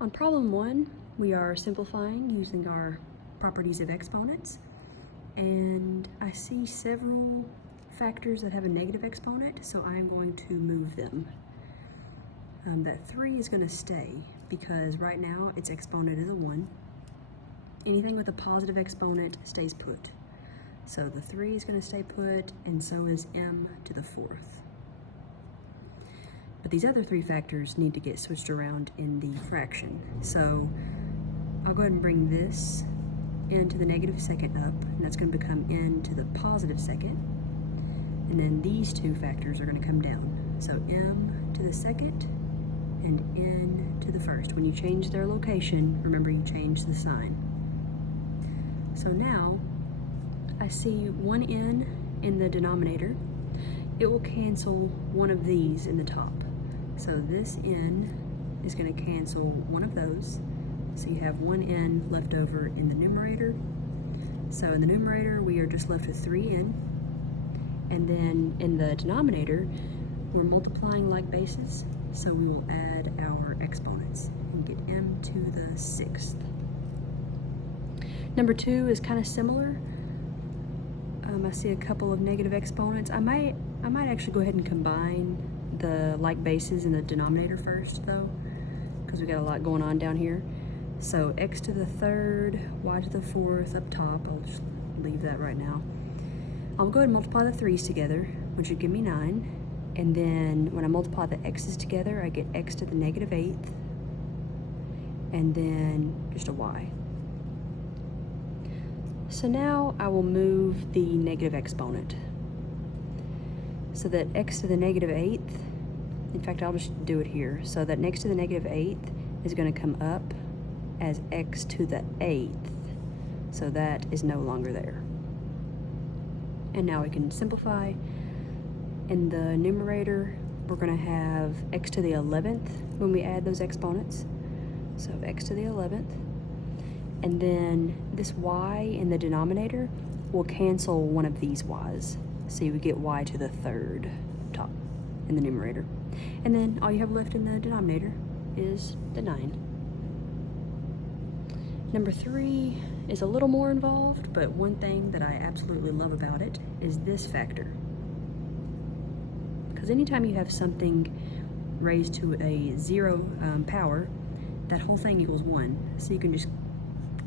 On problem 1, we are simplifying using our properties of exponents, and I see several factors that have a negative exponent, so I'm going to move them. That 3 is going to stay because right now its exponent is a 1. Anything with a positive exponent stays put. So the 3 is going to stay put, and so is m to the 4th. But these other 3 factors need to get switched around in the fraction. So I'll go ahead and bring this n to the negative second up, and that's going to become n to the positive second. And then these 2 factors are going to come down. So m to the second and n to the first. When you change their location, remember you change the sign. So now I see one n in the denominator. It will cancel one of these in the top. So this n is going to cancel one of those. So you have one n left over in the numerator. So in the numerator, we are just left with 3n. And then in the denominator, we're multiplying like bases. So we will add our exponents and get m to the 6th. Number 2 is kind of similar. I see a couple of negative exponents. I might actually go ahead and combine the like bases in the denominator first, though, because we got a lot going on down here. So x to the 3rd, y to the 4th up top. I'll just leave that right now. I'll go ahead and multiply the 3's together, which would give me 9. And then when I multiply the x's together, I get x to the negative 8th, and then just a y. So now I will move the negative exponent so that x to the negative 8th, in fact, I'll just do it here. So that next to the negative 8th is going to come up as x to the 8th. So that is no longer there. And now we can simplify. In the numerator, we're going to have x to the 11th when we add those exponents. So x to the 11th. And then this y in the denominator will cancel one of these y's. So you would get y to the 3rd top in the numerator. And then all you have left in the denominator is the 9. Number 3 is a little more involved, but one thing that I absolutely love about it is this factor. Because anytime you have something raised to a 0 power, that whole thing equals 1. So you can just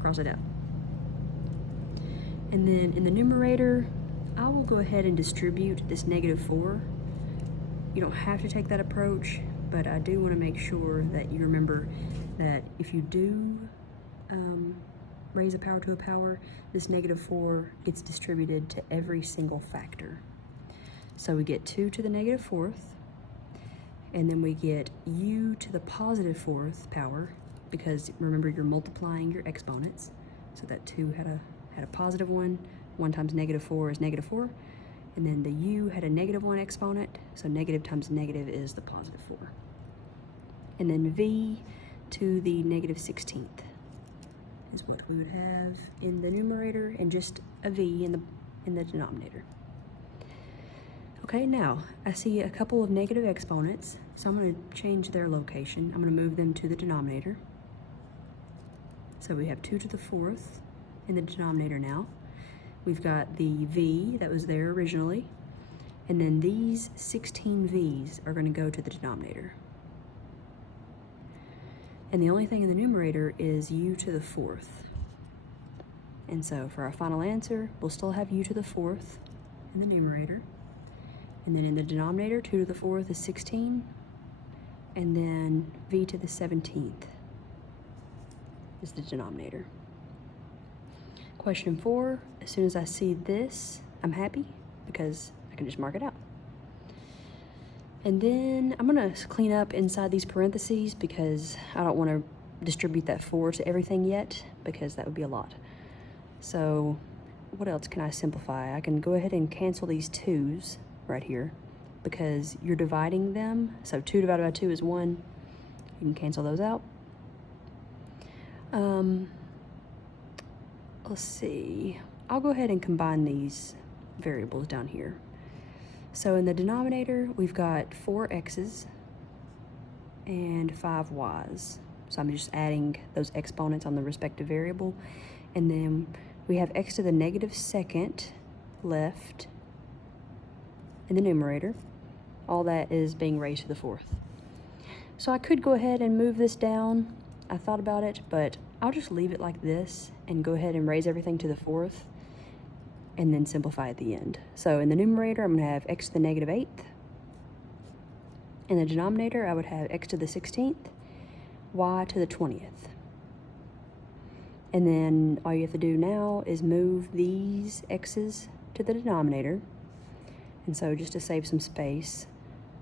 cross it out. And then in the numerator, I will go ahead and distribute this negative 4. You don't have to take that approach, but I do want to make sure that you remember that if you do raise a power to a power, this negative 4 gets distributed to every single factor. So we get 2 to the negative 4th, and then we get u to the positive 4th power, because remember you're multiplying your exponents. So that 2 had a positive 1. 1 times negative 4 is negative 4. And then the u had a negative 1 exponent, so negative times negative is the positive 4. And then v to the negative 16th is what we would have in the numerator, and just a v in the denominator. Okay, now I see a couple of negative exponents, so I'm going to change their location. I'm going to move them to the denominator. So we have 2 to the 4th in the denominator now. We've got the v that was there originally, and then these 16 v's are going to go to the denominator. And the only thing in the numerator is u to the 4th. And so for our final answer, we'll still have u to the 4th in the numerator. And then in the denominator, 2 to the 4th is 16. And then v to the 17th is the denominator. Question 4, as soon as I see this, I'm happy because I can just mark it out. And then I'm going to clean up inside these parentheses because I don't want to distribute that 4 to everything yet, because that would be a lot. So what else can I simplify? I can go ahead and cancel these 2's right here because you're dividing them. So 2 divided by 2 is 1. You can cancel those out. Let's see. I'll go ahead and combine these variables down here. So in the denominator, we've got 4 x's and 5 y's. So I'm just adding those exponents on the respective variable. And then we have x to the negative second left in the numerator. All that is being raised to the fourth. So I could go ahead and move this down. I thought about it, but I'll just leave it like this and go ahead and raise everything to the fourth and then simplify at the end. So in the numerator, I'm gonna have x to the negative 8th. In the denominator, I would have x to the 16th, y to the 20th. And then all you have to do now is move these x's to the denominator. And so just to save some space,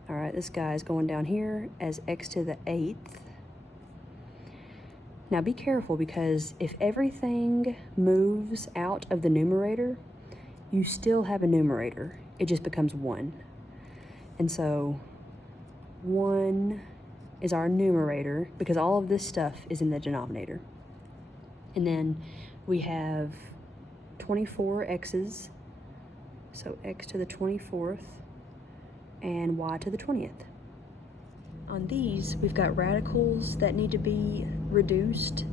all right, this guy is going down here as x to the 8th. Now be careful, because if everything moves out of the numerator, you still have a numerator. It just becomes 1. And so 1 is our numerator because all of this stuff is in the denominator. And then we have 24 x's, so x to the 24th and y to the 20th. On these, we've got radicals that need to be reduced,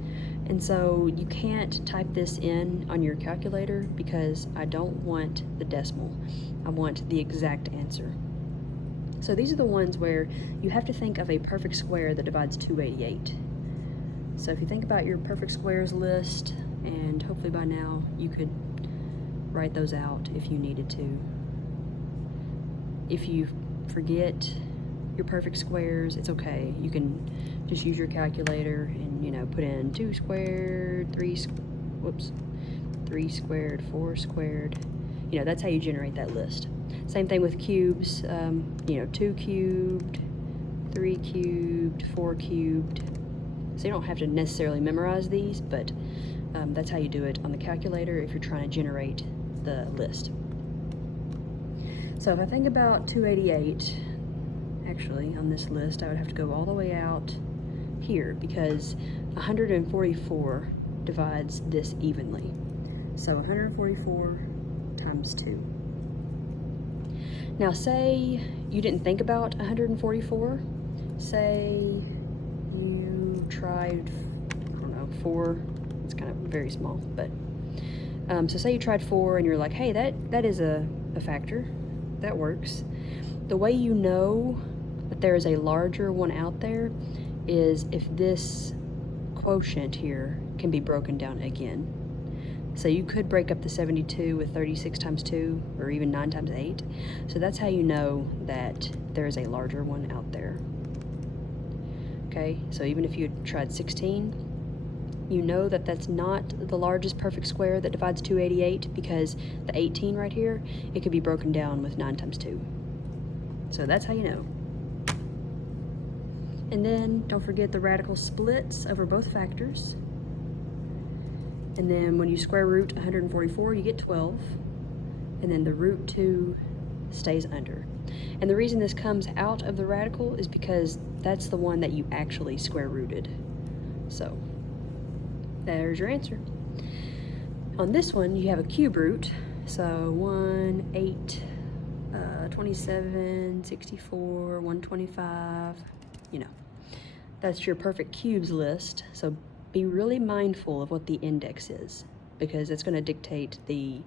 and so you can't type this in on your calculator because I don't want the decimal. I want the exact answer. So these are the ones where you have to think of a perfect square that divides 288. So if you think about your perfect squares list, and hopefully by now you could write those out if you needed to. If you forget your perfect squares, it's okay. You can just use your calculator and, you know, put in 2 squared, 3 squared, 4 squared. You know, that's how you generate that list. Same thing with cubes, you know, 2 cubed, 3 cubed, 4 cubed. So you don't have to necessarily memorize these, but that's how you do it on the calculator if you're trying to generate the list. So if I think about 288, actually on this list, I would have to go all the way out here because 144 divides this evenly. So 144 times 2. Now say you didn't think about 144. Say you tried, I don't know, 4. It's kind of very small, but so say you tried 4 and you're like, hey, that is a factor. That works. The way you know that there is a larger one out there is if this quotient here can be broken down again. So you could break up the 72 with 36 times 2 or even 9 times 8. So that's how you know that there is a larger one out there. Okay, so even if you had tried 16, you know that that's not the largest perfect square that divides 288 because the 18 right here, it could be broken down with 9 times 2. So that's how you know. And then don't forget the radical splits over both factors. And then when you square root 144, you get 12. And then the root 2 stays under. And the reason this comes out of the radical is because that's the one that you actually square rooted. So there's your answer. On this one, you have a cube root. So 1, 8, 27, 64, 125, you know. That's your perfect cubes list. So be really mindful of what the index is because it's going to dictate the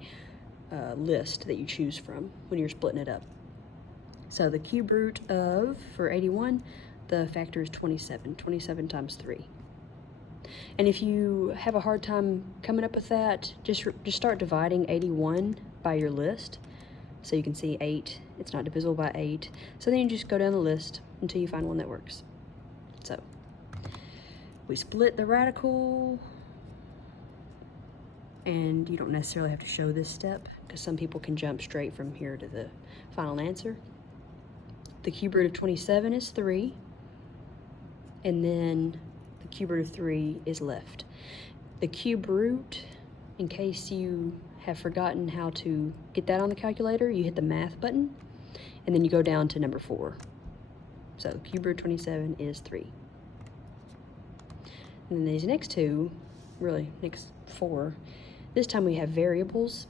list that you choose from when you're splitting it up. So the cube root of, for 81, the factor is 27. 27 times 3. And if you have a hard time coming up with that, just start dividing 81 by your list. So you can see 8, it's not divisible by 8. So then you just go down the list until you find one that works. So we split the radical, and you don't necessarily have to show this step because some people can jump straight from here to the final answer. The cube root of 27 is 3, and then the cube root of 3 is left. The cube root, in case you have forgotten how to get that on the calculator, you hit the math button, and then you go down to number 4. So cube root 27 is 3. And then these next two, really next 4, this time we have variables,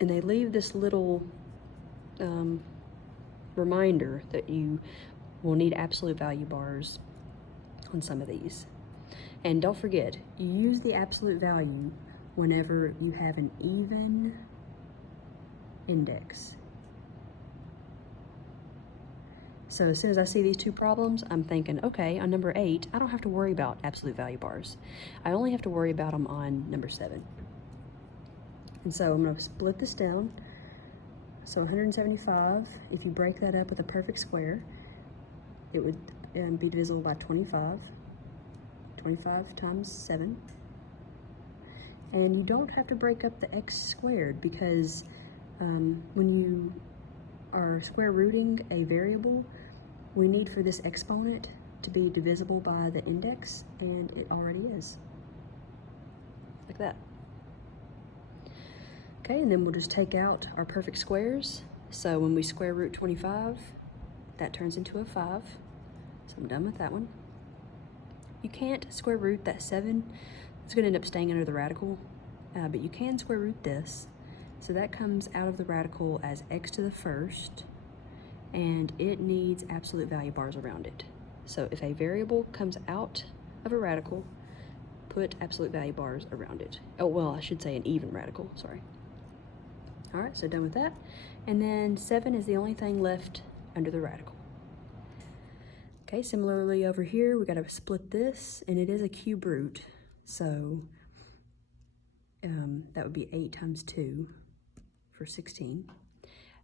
and they leave this little reminder that you will need absolute value bars on some of these. And don't forget, you use the absolute value whenever you have an even index. So as soon as I see these two problems, I'm thinking, okay, on number 8, I don't have to worry about absolute value bars. I only have to worry about them on number 7. And so I'm going to split this down. So 175, if you break that up with a perfect square, it would be divisible by 25. 25 times 7. And you don't have to break up the x squared because when you are square rooting a variable, we need for this exponent to be divisible by the index, and it already is. Like that. Okay, and then we'll just take out our perfect squares. So when we square root 25, that turns into a 5. So I'm done with that one. You can't square root that 7. It's going to end up staying under the radical, but you can square root this. So that comes out of the radical as x to the first, and it needs absolute value bars around it. So if a variable comes out of a radical, put absolute value bars around it. Oh, well, I should say an even radical, sorry. All right, so done with that. And then 7 is the only thing left under the radical. Okay, similarly over here, we got to split this, and it is a cube root. So that would be 8 times 2 for 16.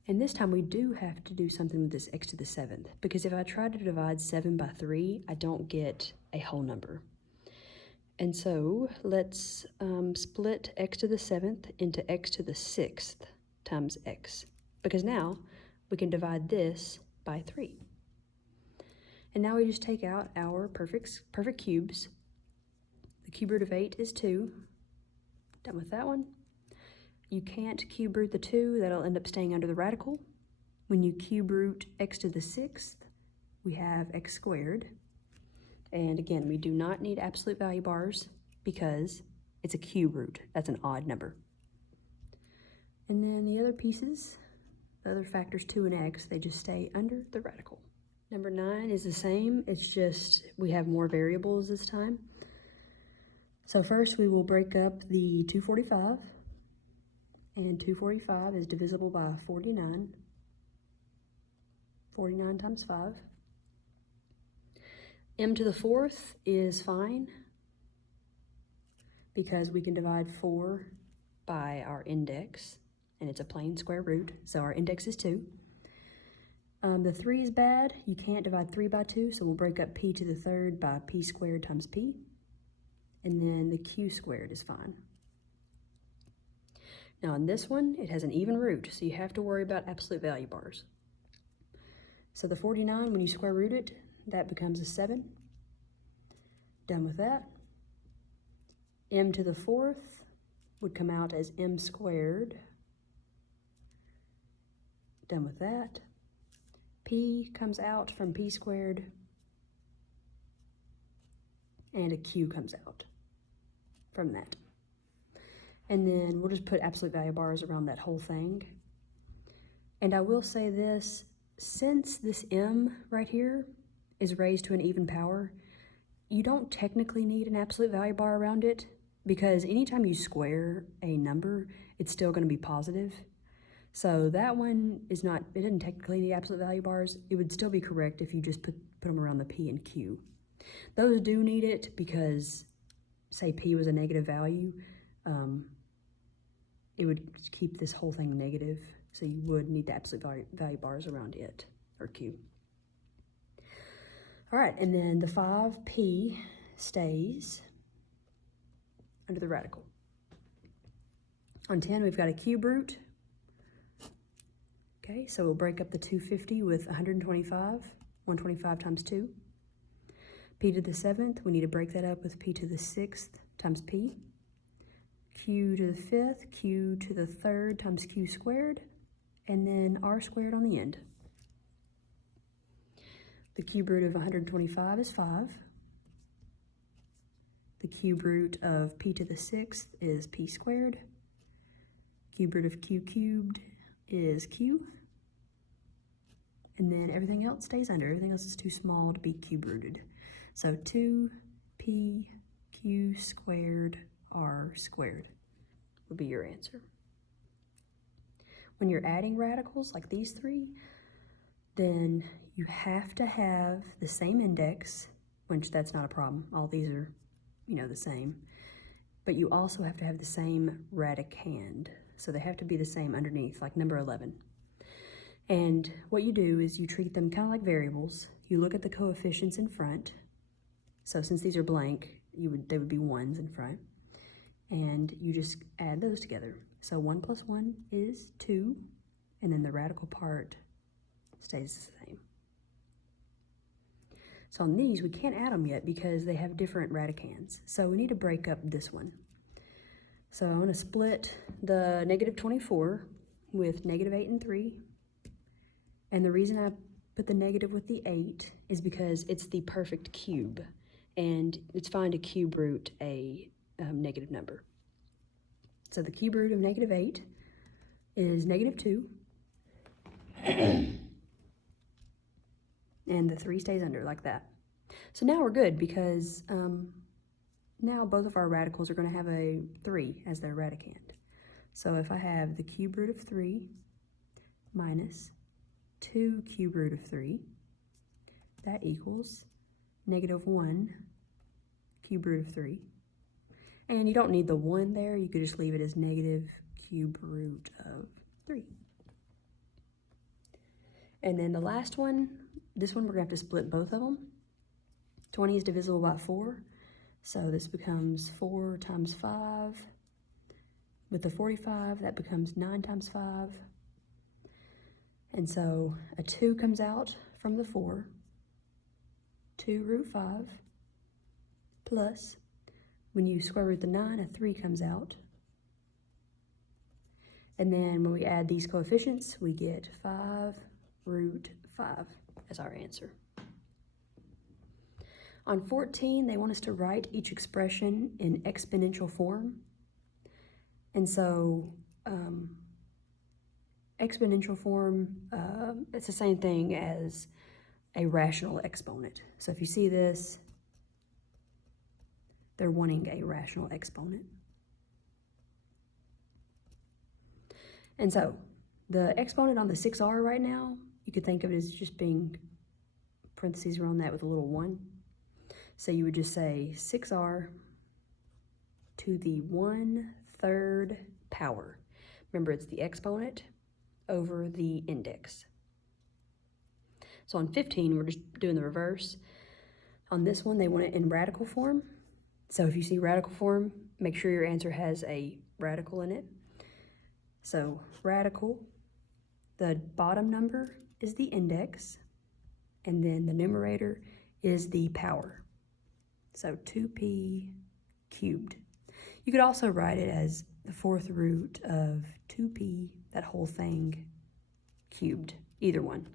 And this time we do have to do something with this x to the 7th, because if I try to divide 7 by 3, I don't get a whole number. And so let's split x to the 7th into x to the 6th times x, because now we can divide this by 3. And now we just take out our perfect cubes. The cube root of 8 is 2. Done with that one. You can't cube root the 2, that'll end up staying under the radical. When you cube root x to the 6th, we have x squared. And again, we do not need absolute value bars because it's a cube root. That's an odd number. And then the other pieces, the other factors 2 and x, they just stay under the radical. Number 9 is the same, it's just we have more variables this time. So first we will break up the 245. And 245 is divisible by 49. 49 times 5. M to the 4th is fine because we can divide 4 by our index, and it's a plain square root, so our index is 2. The 3 is bad. You can't divide 3 by 2, so we'll break up p to the 3rd by p squared times p. And then the q squared is fine. Now in this one, it has an even root, so you have to worry about absolute value bars. So the 49, when you square root it, that becomes a 7. Done with that. M to the 4th would come out as m squared. Done with that. P comes out from p squared, and a q comes out from that. And then we'll just put absolute value bars around that whole thing. And I will say this, since this m right here is raised to an even power, you don't technically need an absolute value bar around it, because anytime you square a number, it's still going to be positive. So that one is not, it doesn't technically need absolute value bars. It would still be correct if you just put them around the p and q. Those do need it because, say p was a negative value, it would keep this whole thing negative, so you would need the absolute value bars around it, or q. All right, and then the 5p stays under the radical. On 10, we've got a cube root. Okay, so we'll break up the 250 with 125, 125 times 2. P to the 7th, we need to break that up with p to the 6th times p. Q to the 5th, q to the 3rd times q squared, and then r squared on the end. The cube root of 125 is 5. The cube root of p to the 6th is p squared. Cube root of q cubed is q. And then everything else stays under. Everything else is too small to be cube rooted. So 2pq squared r squared would be your answer. When you're adding radicals like these three, then you have to have the same index, which that's not a problem. All these are, the same. But you also have to have the same radicand. So they have to be the same underneath, like number 11. And what you do is you treat them kind of like variables. You look at the coefficients in front. So since these are blank, they would be ones in front. And you just add those together. So 1 plus 1 is 2, and then the radical part stays the same. So on these, we can't add them yet because they have different radicands. So we need to break up this one. So I'm going to split the negative 24 with negative 8 and 3. And the reason I put the negative with the 8 is because it's the perfect cube. And it's fine to cube root a negative number. So the cube root of negative 8 is negative 2. And the 3 stays under like that. So now we're good because now both of our radicals are going to have a 3 as their radicand. So if I have the cube root of 3 minus 2 cube root of 3, that equals negative 1 cube root of 3. And you don't need the 1 there. You could just leave it as negative cube root of 3. And then the last one, this one we're going to have to split both of them. 20 is divisible by 4. So this becomes 4 times 5. With the 45, that becomes 9 times 5. And so a 2 comes out from the 4. 2 root 5 plus, when you square root the 9, a 3 comes out. And then when we add these coefficients, we get 5 root 5 as our answer. On 14, they want us to write each expression in exponential form. And so exponential form, it's the same thing as a rational exponent. So if you see this, they're wanting a rational exponent. And so the exponent on the 6r right now, you could think of it as just being parentheses around that with a little 1. So you would just say 6r to the 1/3 power. Remember, it's the exponent over the index. So on 15, we're just doing the reverse. On this one, they want it in radical form. So if you see radical form, make sure your answer has a radical in it. So radical, the bottom number is the index, and then the numerator is the power. So 2p cubed. You could also write it as the 4th root of 2p, that whole thing, cubed, either one.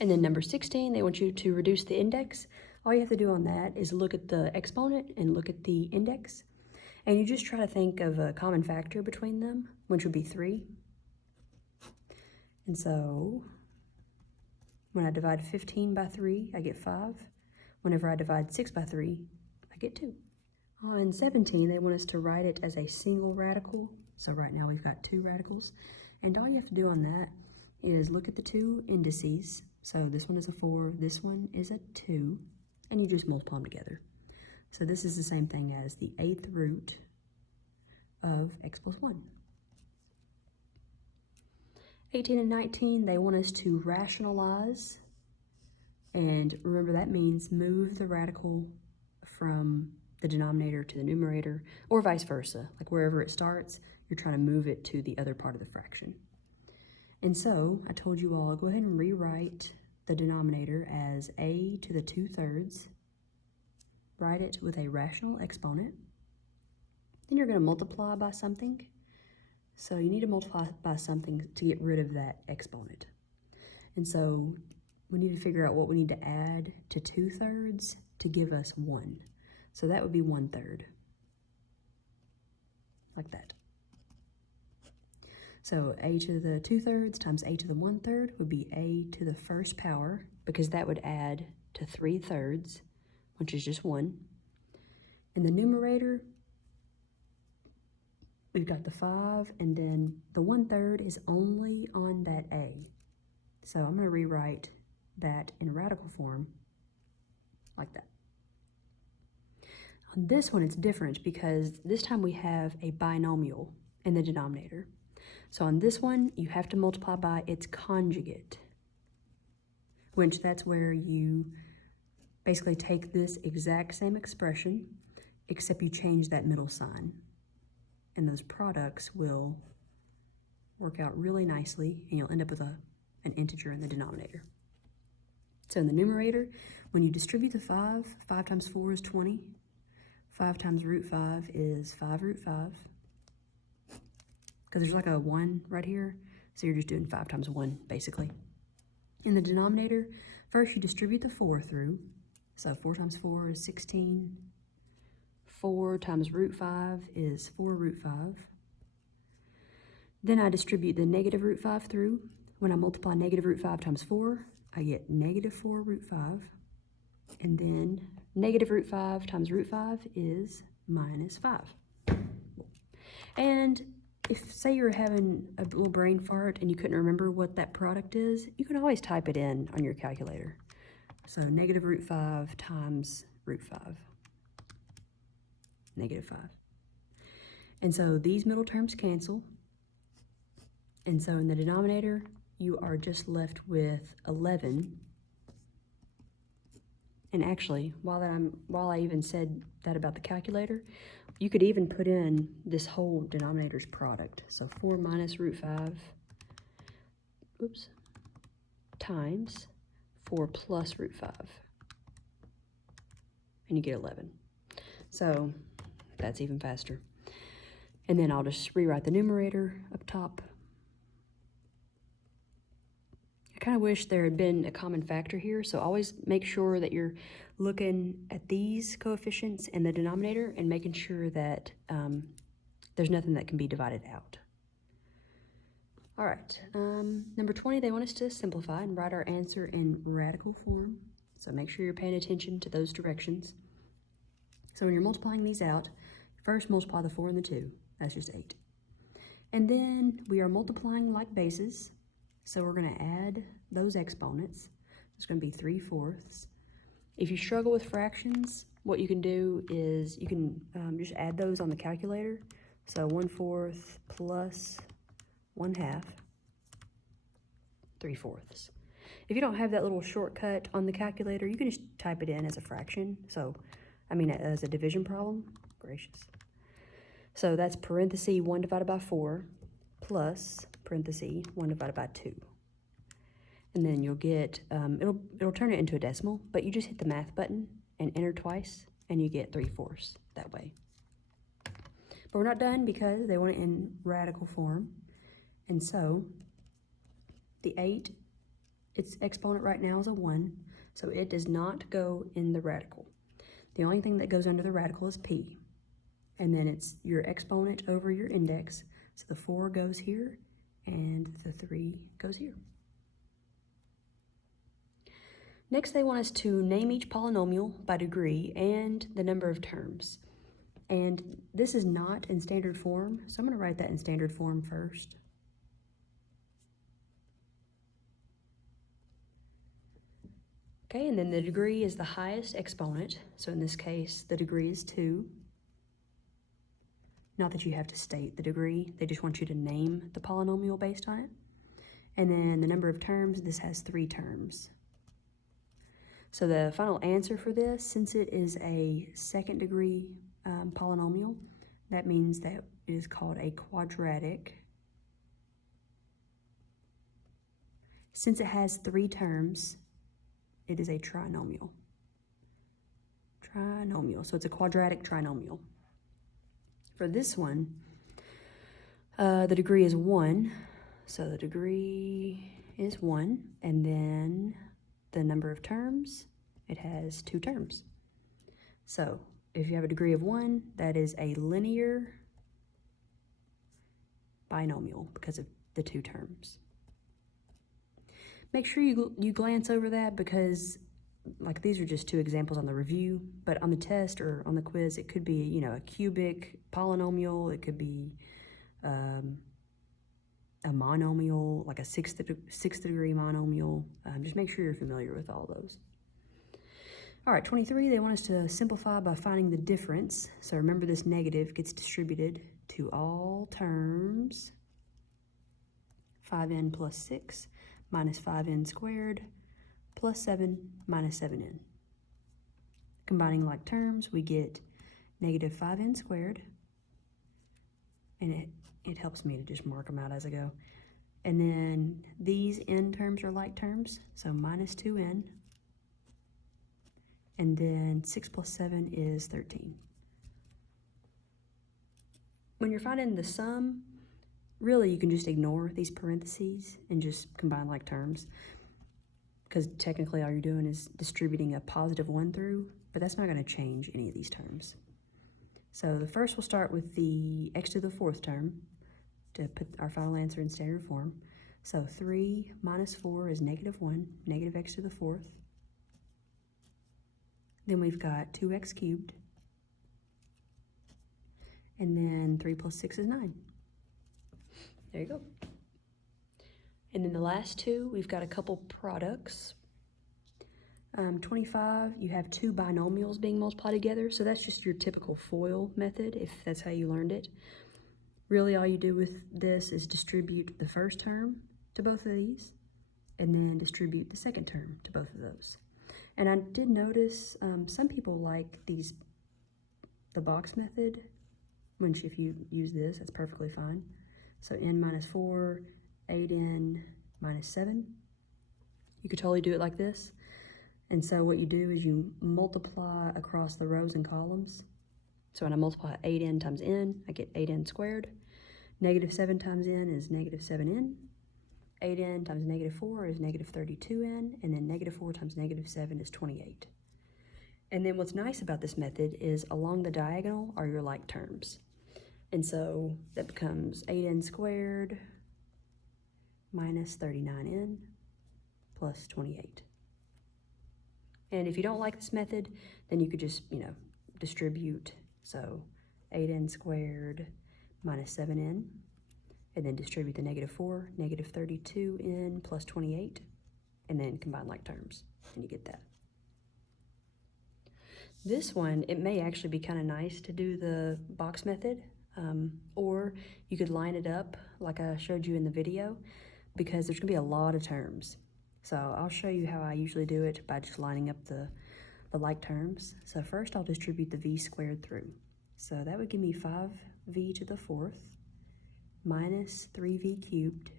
And then number 16, they want you to reduce the index. All you have to do on that is look at the exponent and look at the index. And you just try to think of a common factor between them, which would be 3. And so when I divide 15 by 3, I get 5. Whenever I divide 6 by 3, I get 2. On 17, they want us to write it as a single radical. So right now we've got 2 radicals. And all you have to do on that is look at the 2 indices. So this one is a 4, this one is a 2, and you just multiply them together. So this is the same thing as the 8th root of x plus 1. 18 and 19, they want us to rationalize. And remember, that means move the radical from the denominator to the numerator, or vice versa. Like wherever it starts, you're trying to move it to the other part of the fraction. And so I told you all, go ahead and rewrite the denominator as a to the 2/3. Write it with a rational exponent. Then you're going to multiply by something. So you need to multiply by something to get rid of that exponent. And so we need to figure out what we need to add to 2/3 to give us 1. So that would be 1/3. Like that. So a to the 2/3 times a to the 1/3 would be a to the 1st power, because that would add to 3/3, which is just 1. In the numerator, we've got the 5, and then the 1/3 is only on that a. So I'm going to rewrite that in radical form like that. On this one, it's different because this time we have a binomial in the denominator. So on this one, you have to multiply by its conjugate, which that's where you basically take this exact same expression, except you change that middle sign. And those products will work out really nicely, and you'll end up with an integer in the denominator. So in the numerator, when you distribute the 5, 5 times 4 is 20. 5 times root 5 is 5 root 5. Because there's like a 1 right here, so you're just doing 5 times 1, basically. In the denominator, first you distribute the 4 through. So 4 times 4 is 16. 4 times root 5 is 4 root 5. Then I distribute the negative root 5 through. When I multiply negative root 5 times 4, I get negative 4 root 5. And then negative root 5 times root 5 is minus 5. And if, say you were having a little brain fart and you couldn't remember what that product is, you can always type it in on your calculator. So negative root 5 times root 5. Negative 5. And so these middle terms cancel. And so in the denominator, you are just left with 11. And actually, while I even said that about the calculator, you could even put in this whole denominator's product. So 4 minus root 5, times 4 plus root 5. And you get 11. So that's even faster. And then I'll just rewrite the numerator up top. I kind of wish there had been a common factor here, so always make sure that you're looking at these coefficients in the denominator and making sure that there's nothing that can be divided out. All right, number 20, they want us to simplify and write our answer in radical form. So make sure you're paying attention to those directions. So when you're multiplying these out, first multiply the 4 and the 2. That's just 8. And then we are multiplying like bases. So we're going to add those exponents. It's going to be 3/4. If you struggle with fractions, what you can do is you can just add those on the calculator. So 1/4 plus 1/2, 3/4. If you don't have that little shortcut on the calculator, you can just type it in as a fraction. So, as a division problem. Gracious. So that's parenthesis 1 divided by 4 plus parenthesis 1 divided by 2. And then you'll get, it'll turn it into a decimal, but you just hit the math button and enter twice, and you get 3/4 that way. But we're not done because they want it in radical form. And so the 8, its exponent right now is a 1, so it does not go in the radical. The only thing that goes under the radical is p. And then it's your exponent over your index. So the 4 goes here, and the 3 goes here. Next, they want us to name each polynomial by degree and the number of terms. And this is not in standard form, so I'm going to write that in standard form first. Okay, and then the degree is the highest exponent. So in this case, the degree is 2. Not that you have to state the degree, they just want you to name the polynomial based on it. And then the number of terms, this has 3 terms. So the final answer for this, since it is a second degree polynomial, that means that it is called a quadratic. Since it has 3 terms, it is a trinomial. So it's a quadratic trinomial. For this one, the degree is 1. So the degree is 1, and then the number of terms, it has 2 terms. So if you have a degree of 1, that is a linear binomial because of the 2 terms. Make sure you glance over that because like these are just two examples on the review, but on the test or on the quiz, it could be, you know, a cubic polynomial. It could be a monomial, like a sixth degree monomial. Just make sure you're familiar with all those. All right, 23, they want us to simplify by finding the difference. So remember, this negative gets distributed to all terms. 5n plus 6 minus 5n squared plus 7 minus 7n. Combining like terms, we get negative 5n squared, and it helps me to just mark them out as I go. And then these n terms are like terms, so minus 2n. And then 6 plus 7 is 13. When you're finding the sum, really you can just ignore these parentheses and just combine like terms, because technically all you're doing is distributing a positive 1 through, but that's not going to change any of these terms. So the first, we'll start with the x to the 4th term to put our final answer in standard form. So 3 minus 4 is negative 1, negative x to the 4th. Then we've got 2x cubed. And then 3 plus 6 is 9. There you go. And then the last two, we've got a couple products. 25, you have two binomials being multiplied together. So that's just your typical FOIL method, if that's how you learned it. Really, all you do with this is distribute the first term to both of these, and then distribute the second term to both of those. And I did notice some people like the box method, which if you use this, that's perfectly fine. So n minus 4, 8n minus 7. You could totally do it like this. And so what you do is you multiply across the rows and columns. So when I multiply 8n times n, I get 8n squared. Negative 7 times n is negative 7n. 8n times negative 4 is negative 32n, and then negative 4 times negative 7 is 28. And then what's nice about this method is along the diagonal are your like terms. And so that becomes 8n squared minus 39n plus 28. And if you don't like this method, then you could just, distribute. So 8n squared minus 7n, and then distribute the negative 4, negative 32n plus 28, and then combine like terms, and you get that. This one, it may actually be kind of nice to do the box method, or you could line it up like I showed you in the video, because there's gonna be a lot of terms. So I'll show you how I usually do it by just lining up the like terms. So first I'll distribute the v squared through. So that would give me 5v to the 4th minus 3v cubed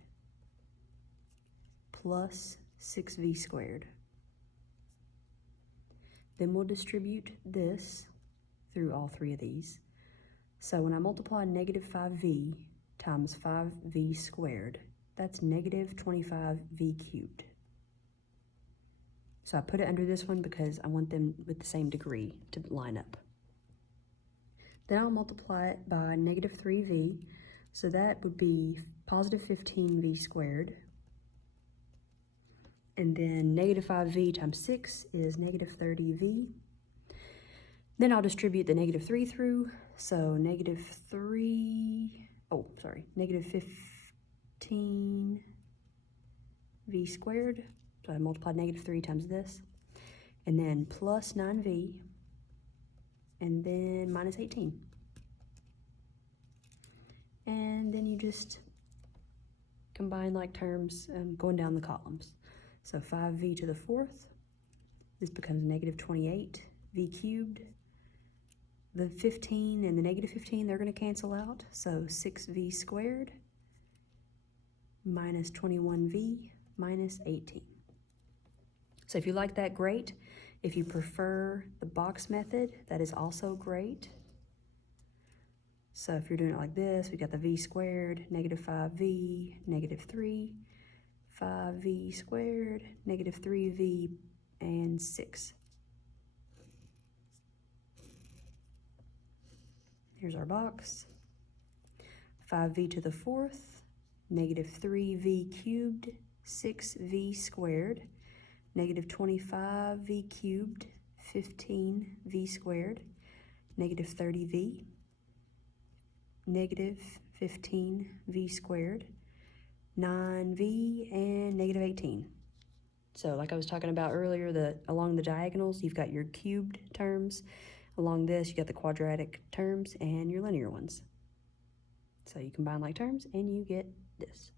plus 6v squared. Then we'll distribute this through all three of these. So when I multiply negative 5v times 5v squared, that's negative 25v cubed. So I put it under this one because I want them with the same degree to line up. Then I'll multiply it by negative 3v, so that would be positive 15v squared. And then negative 5v times 6 is negative 30v. Then I'll distribute the negative 3 through, so negative 15v squared. So I multiplied negative 3 times this, and then plus 9v, and then minus 18. And then you just combine like terms going down the columns. So 5v to the 4th, this becomes negative 28v cubed. The 15 and the negative 15, they're going to cancel out, so 6v squared minus 21v minus 18. So if you like that, great. If you prefer the box method, that is also great. So if you're doing it like this, we got the v squared, negative 5v, negative 3, 5v squared, negative 3v, and 6. Here's our box. 5v to the 4th, negative 3v cubed, 6v squared. negative 25v cubed, 15v squared, negative 30v, negative 15v squared, 9v, and negative 18. So like I was talking about earlier, along the diagonals, you've got your cubed terms. Along this, you got the quadratic terms and your linear ones. So you combine like terms and you get this.